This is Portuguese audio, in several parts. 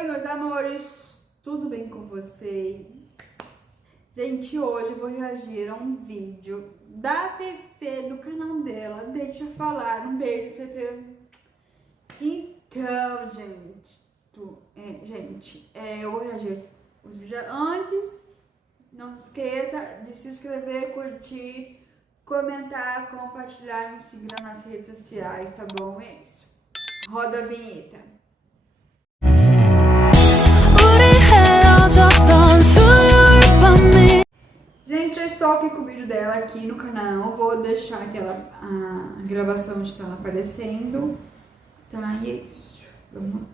Oi, meus amores, tudo bem com vocês? Gente, hoje eu vou reagir a um vídeo da Fefe, do canal dela. Deixa eu falar, um beijo, Fefe. Então, gente, eu vou reagir os vídeos antes. Não se esqueça de se inscrever, curtir, comentar, compartilhar, me seguir nas redes sociais, tá bom? É isso. Roda a vinheta. Gente, eu estou aqui com o vídeo dela aqui no canal. Vou deixar a gravação de tela aparecendo. Tá, e é isso. Vamos lá.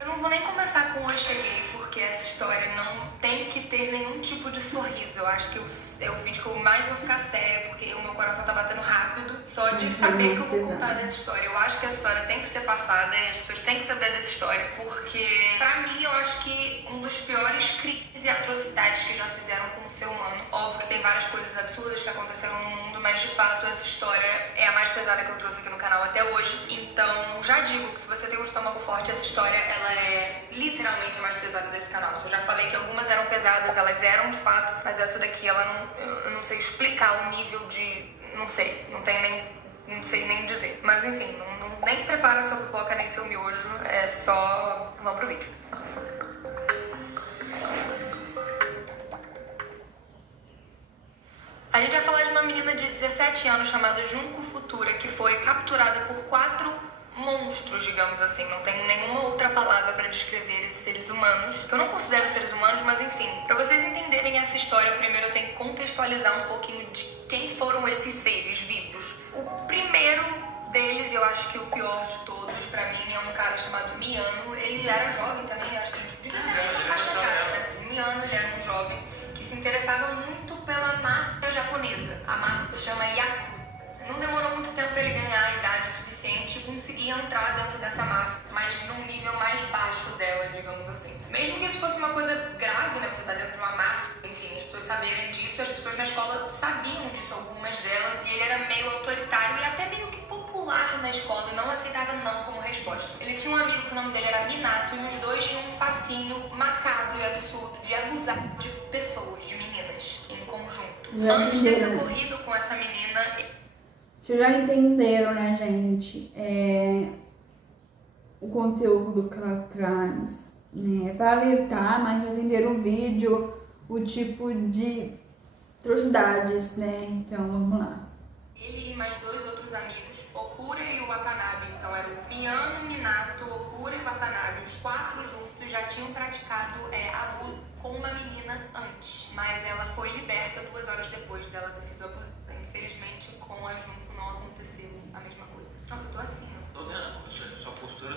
Eu não vou nem começar com Eu Cheguei, porque essa história não tem que ter nenhum tipo de sorriso. Eu acho que é o vídeo que eu mais vou ficar séria, porque o meu coração tá batendo rápido só de saber que eu vou contar dessa história. Eu acho que essa história tem que ser passada e as pessoas têm que saber dessa história, porque pra mim eu acho que um dos piores crimes e atrocidades que já fizeram com o ser humano. Óbvio que tem várias coisas absurdas que aconteceram no mundo, mas de fato essa história é a mais pesada que eu trouxe aqui no canal até hoje. Então já digo que se você tem um estômago forte, essa história ela é literalmente a mais pesada desse canal. Eu já falei que algumas eram pesadas, elas eram de fato, mas essa daqui eu não sei explicar o nível de, não sei nem dizer. Mas enfim, nem prepara sua pipoca nem seu miojo, é só vamos pro vídeo. A gente vai falar de uma menina de 17 anos chamada Junko Futura, que foi capturada por 4 monstros, digamos assim. Não tenho nenhuma outra palavra para descrever esses seres humanos, que eu não considero seres humanos, mas enfim. Para vocês entenderem essa história, primeiro eu tenho que contextualizar um pouquinho de quem foram esses seres vivos. O primeiro deles, eu acho que o pior de todos, pra mim, é um cara chamado Miyano. Ele era jovem também, acho que ele devia ter uma faixa etária, né? Miyano, ele era um jovem que se interessava muito pela máfia japonesa. A máfia se chama Yakuza. Não demorou muito tempo para ele ganhar a idade suficiente e conseguir entrar dentro dessa máfia, mas num nível mais baixo dela, digamos assim. Mesmo que isso fosse uma coisa grave, né? Você tá dentro de uma máfia, enfim, as pessoas saberem disso, as pessoas na escola sabiam disso, algumas delas, e ele era meio autoritário e até meio que popular na escola e não aceitava não como resposta. Ele tinha um amigo que o nome dele era Minato e os dois tinham um fascínio macabro e absurdo de abusar de pessoas, de meninas, em conjunto. Antes desse ocorrido com essa menina... Vocês já entenderam, né, gente? O conteúdo que ela traz, né? Para alertar, mas já entenderam o vídeo, o tipo de atrocidades, né? Então, vamos lá. Ele e mais 2 outros amigos, Okura e o Watanabe, então era o Miyano, Minato, Okura e Watanabe, os 4 juntos já tinham praticado abuso com uma menina antes, mas ela foi liberta 2 horas depois dela ter sido abusada. Infelizmente, com a Junko não aconteceu a mesma coisa. Nossa, eu tô assim, né? Tô vendo, sua postura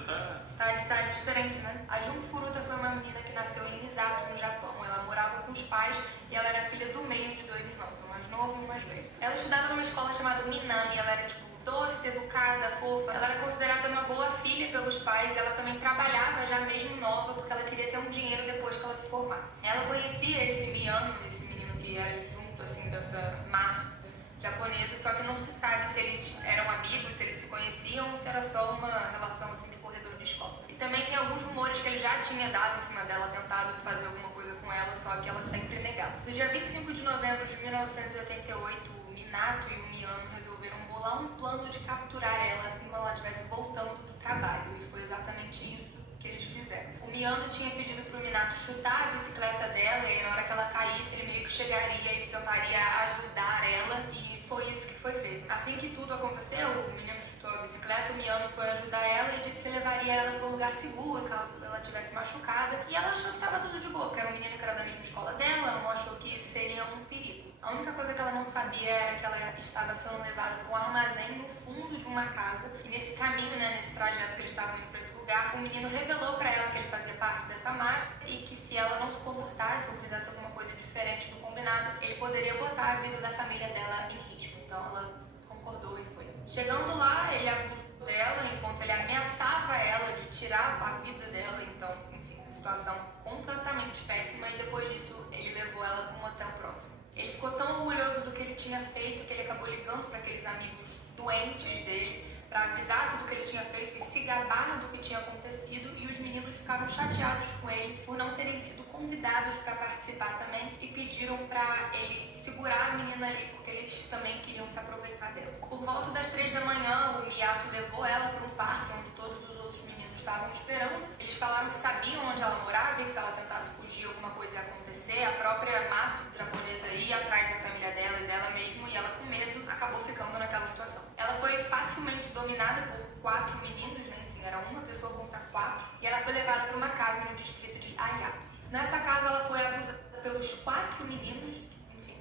Tá diferente, né? A Junko Furuta foi uma menina que nasceu em Misato, no Japão. Ela morava com os pais e ela era filha do meio de 2 irmãos, um mais novo e um mais velho. Ela estudava numa escola chamada Minami, ela era tipo doce, educada, fofa. Ela era considerada uma boa filha pelos pais e ela também trabalhava já mesmo nova porque ela queria ter um dinheiro depois que ela se formasse. Ela conhecia esse Miyano, esse menino que era junto assim dessa máfia japonesa, só que não se sabe se eles eram amigos, se eles se conheciam ou se era só uma relação assim de corredor de escola. E também tem alguns rumores que ele já tinha dado em cima dela, tentado fazer alguma coisa com ela, só que ela sempre negava. No dia 25 de novembro de 1988, o Minato e o Miyano resolveram bolar um plano de capturar ela assim quando ela estivesse voltando do trabalho, e foi exatamente isso que eles fizeram. O Miyano tinha pedido pro Minato chutar a bicicleta dela e na hora que ela caísse ele meio que chegaria e tentaria ajudar ela, e foi isso que foi feito. Assim que tudo aconteceu, o menino chutou a bicicleta, o Miyano foi ajudar ela e disse que levaria ela para um lugar seguro caso ela estivesse machucada, e ela achou que estava tudo de boa, que era um menino que era da mesma escola dela, não achou que seria um perigo. A única coisa que ela não sabia era que ela estava sendo levada para um armazém no fundo de uma casa, e nesse caminho, né, nesse trajeto que eles estavam indo para esse lugar, o menino revelou para ela que ele fazia parte dessa máfia e que se ela não se comportasse ou fizesse alguma coisa diferente do combinado, ele poderia botar a vida da família dela em risco. Então ela concordou e foi. Chegando lá, ele abusou dela enquanto ele ameaçava ela de tirar a vida dela. Então, enfim, a situação completamente péssima, e depois disso ele levou ela para um hotel próximo. Ele ficou tão orgulhoso do que ele tinha feito que ele acabou ligando para aqueles amigos doentes dele para avisar tudo que ele ele tinha feito e se gabar do que tinha acontecido, e os meninos ficaram chateados com ele por não terem sido convidados para participar também e pediram para ele segurar a menina ali porque eles também queriam se aproveitar dela. Por volta das 3 da manhã, o Miyato levou ela para um parque onde todos os outros meninos estavam esperando. Eles falaram que sabiam onde ela morava e que se ela tentasse fugir alguma coisa ia acontecer. A própria máfia japonesa ia atrás da família dela e dela mesmo, e ela com medo acabou ficando naquela situação. Ela foi facilmente dominada por 4 meninos, né? Enfim, era uma pessoa contra 4, e ela foi levada para uma casa no distrito de Ayase. Nessa casa ela foi abusada pelos 4 meninos, enfim,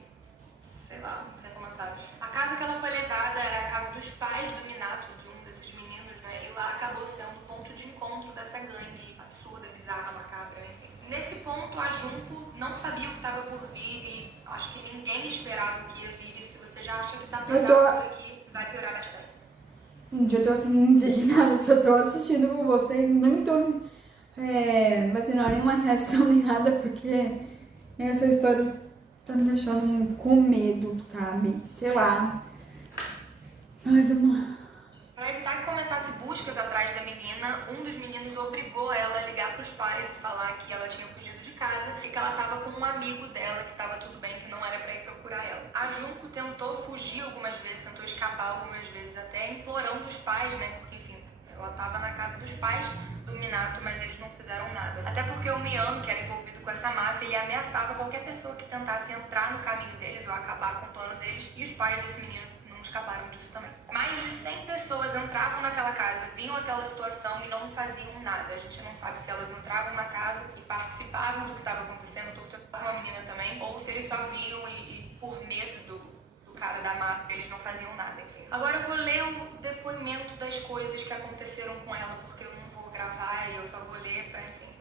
sei lá, sem comentários. A casa que ela foi levada era a casa dos pais do Minato, de um desses meninos, né? E lá acabou sendo o ponto de encontro dessa gangue absurda, bizarra, macabra, enfim. Nesse ponto, a Junko não sabia o que estava por vir e acho que ninguém esperava o que ia vir. E se você já acha que tá pesado por aqui, vai piorar bastante. Gente, eu tô assim indignada, só tô assistindo com vocês, não tô vacinando nenhuma reação nem nada, porque essa história tá me deixando com medo, sabe? Sei lá. Mas vamos lá. Para evitar que começasse buscas atrás da menina, um dos meninos obrigou ela a ligar para os pais e falar que ela tinha fugido de casa e que ela estava com um amigo dela, que estava tudo bem, que não era para ir procurar ela. A Junko tentou fugir algumas vezes, tentou escapar algumas vezes, até implorando os pais, né? Porque, enfim, ela estava na casa dos pais do Minato, mas eles não fizeram nada. Até porque o Miyano, que era envolvido com essa máfia, ele ameaçava qualquer pessoa que tentasse entrar no caminho deles ou acabar com o plano deles, e os pais desse menino escaparam disso também. Mais de 100 pessoas entravam naquela casa, viam aquela situação e não faziam nada. A gente não sabe se elas entravam na casa e participavam do que estava acontecendo, torturavam a menina também, ou se eles só viam e por medo do cara da máfia, eles não faziam nada, enfim. Agora eu vou ler o depoimento das coisas que aconteceram com ela, porque eu não vou gravar e eu só vou ler pra, enfim,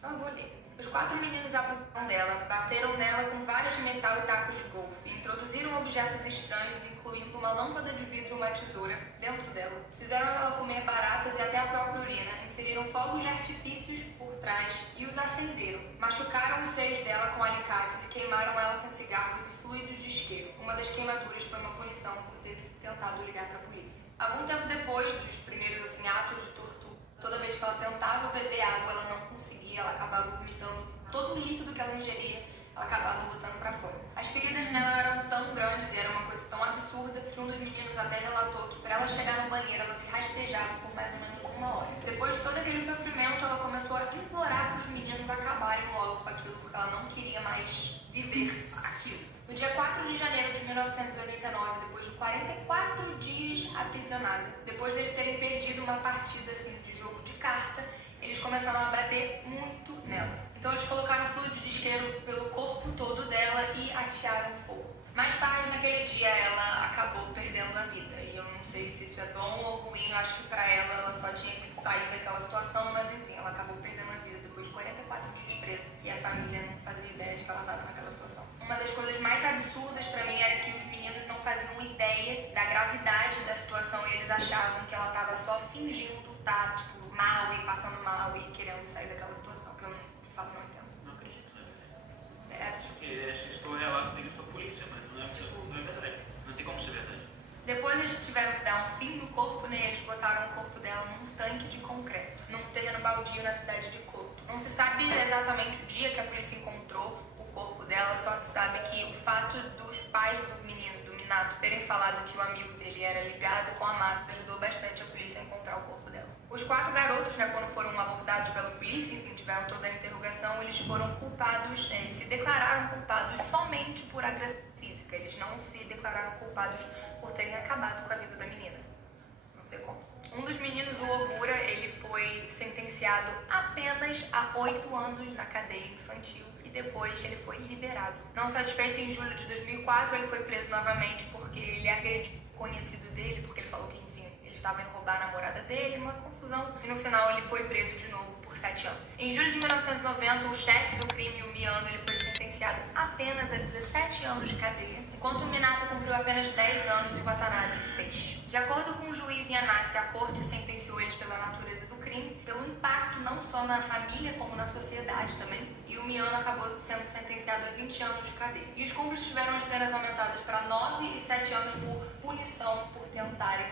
só vou ler. Os 4 meninos abusaram dela, bateram nela com varas de metal e tacos de golfe, introduziram objetos estranhos, incluindo uma lâmpada de vidro e uma tesoura, dentro dela. Fizeram ela comer baratas e até a própria urina, inseriram fogos de artifícios por trás e os acenderam. Machucaram os seios dela com alicates e queimaram ela com cigarros e fluidos de isqueiro. Uma das queimaduras foi uma punição por ter tentado ligar para a polícia. Algum tempo depois dos primeiros atos de tortura, toda vez que ela tentava beber água, ela não conseguia, ela acabava vomitando todo o líquido que ela ingeria, ela acabava botando para fora. As feridas nela eram tão grandes e era uma coisa tão absurda que um dos meninos até relatou que para ela chegar no banheiro ela se rastejava por mais ou menos 1 hora. Depois de todo aquele sofrimento, ela começou a implorar para os meninos acabarem logo com aquilo, porque ela não queria mais viver aquilo. No dia 4 de janeiro de 1989, depois de 44 dias aprisionada, depois deles terem perdido uma partida assim, de jogo de carta, eles começaram a bater muito nela. Então eles colocaram fluido de isqueiro pelo corpo todo dela e atearam fogo. Mais tarde, naquele dia, ela acabou perdendo a vida. E eu não sei se isso é bom ou ruim, eu acho que pra ela só tinha que sair daquela situação, mas enfim, ela acabou perdendo a vida depois de 44 dias presa. E a família não fazia ideia de que ela estava naquela situação. Uma das coisas mais absurdas pra mim era que os meninos não faziam ideia da gravidade da situação e eles achavam que ela estava só fingindo estar, tipo, mal e passando mal e querendo sair daquela situação, que eu de fato não entendo. Não acredito, né? Porque essa história ela tem que ir pra polícia, mas não é verdade. Não tem como ser verdade. Depois eles tiveram que dar um fim no corpo, né? Eles botaram o corpo dela num tanque de concreto, num terreno baldio na cidade de Koto. Não se sabe exatamente o dia que a polícia encontrou o corpo dela, só se sabe que o fato dos pais do menino, do Minato, terem falado que o amigo dele era ligado com a máfia ajudou bastante a polícia a encontrar o corpo dela. Os 4 garotos, né, quando foram abordados pela polícia, enfim, tiveram toda a interrogação, eles foram culpados, se declararam culpados somente por agressão física. Eles não se declararam culpados por terem acabado com a vida da menina. Não sei como. Um dos meninos, o Ogura, ele foi sentenciado apenas a 8 anos na cadeia infantil e depois ele foi liberado. Não satisfeito, em julho de 2004, ele foi preso novamente porque ele agrediu o conhecido dele, porque ele falou que, enfim, ele estava indo roubar a namorada dele, uma confusão, e no final ele foi preso de novo por 7 anos. Em julho de 1990, o chefe do crime, o Miyano, ele foi sentenciado apenas a 17 anos de cadeia, enquanto o Minato cumpriu apenas 10 anos e o Watanabe 6. De acordo com o juiz Yanase, a corte sentenciou eles pela natureza do crime, pelo impacto não só na família como na sociedade também, e o Miyano acabou sendo sentenciado a 20 anos de cadeia. E os cúmplices tiveram as penas aumentadas para 9 e 7 anos por punição, por tentarem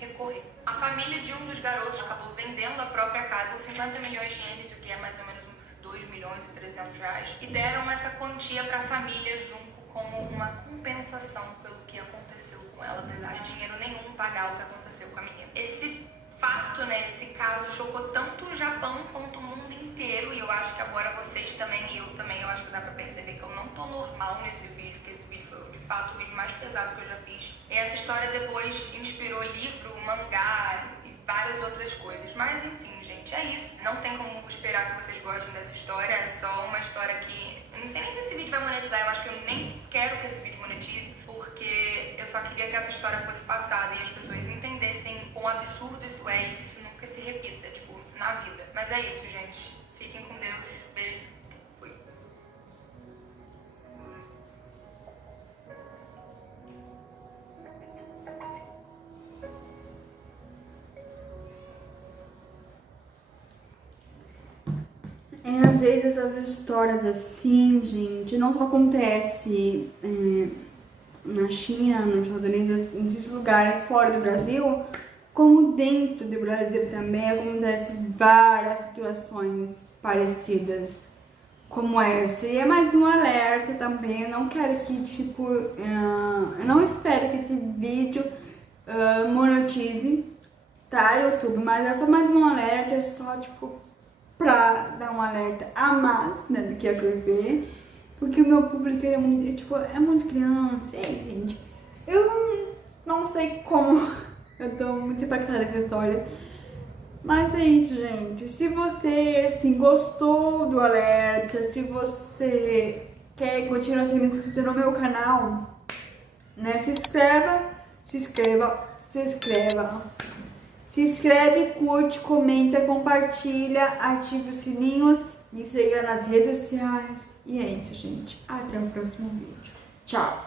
recorrer. A família de um dos garotos acabou vendendo a própria casa por 50 milhões de ienes, o que é mais ou menos uns 2 milhões e 300 reais, e deram essa quantia para a família junto como uma compensação pelo que aconteceu com ela, apesar de dinheiro nenhum pagar o que aconteceu com a menina. Esse fato, né, esse caso chocou tanto o Japão quanto o mundo inteiro, e eu acho que agora vocês também e eu também, eu acho que dá pra perceber que eu não tô normal nesse vídeo, que esse vídeo foi de fato o vídeo mais pesado que eu já fiz. E essa história depois inspirou livro, mangá e várias outras coisas, mas enfim, gente, é isso. Não tem como esperar que vocês gostem dessa história, é só uma história que... Eu não sei nem se esse vídeo vai monetizar, eu acho que eu nem quero que esse vídeo monetize, porque eu só queria que essa história fosse passada e as pessoas entendessem quão absurdo isso é e que isso nunca se repita, tipo, na vida. Mas é isso, gente. Fiquem com Deus. Beijo. Fui. Às vezes essas histórias assim, gente, não só acontece na China, nos Estados Unidos, em muitos lugares fora do Brasil, como dentro do Brasil também acontecem várias situações parecidas como essa. E é mais um alerta também, eu não quero que, tipo, eu não espero que esse vídeo monetize, tá, YouTube, mas é só mais um alerta, é só, tipo, pra dar um alerta a mais, né, do que a TV, porque o meu público é muito, tipo, é muito criança, e aí, gente, eu não sei como, eu tô muito impactada com a história, mas é isso, gente. Se você, assim, gostou do alerta, se você quer continuar sendo inscrito no meu canal, né, se inscreve, curte, comenta, compartilha, ative os sininhos, me siga nas redes sociais. E é isso, gente. Até o próximo vídeo. Tchau!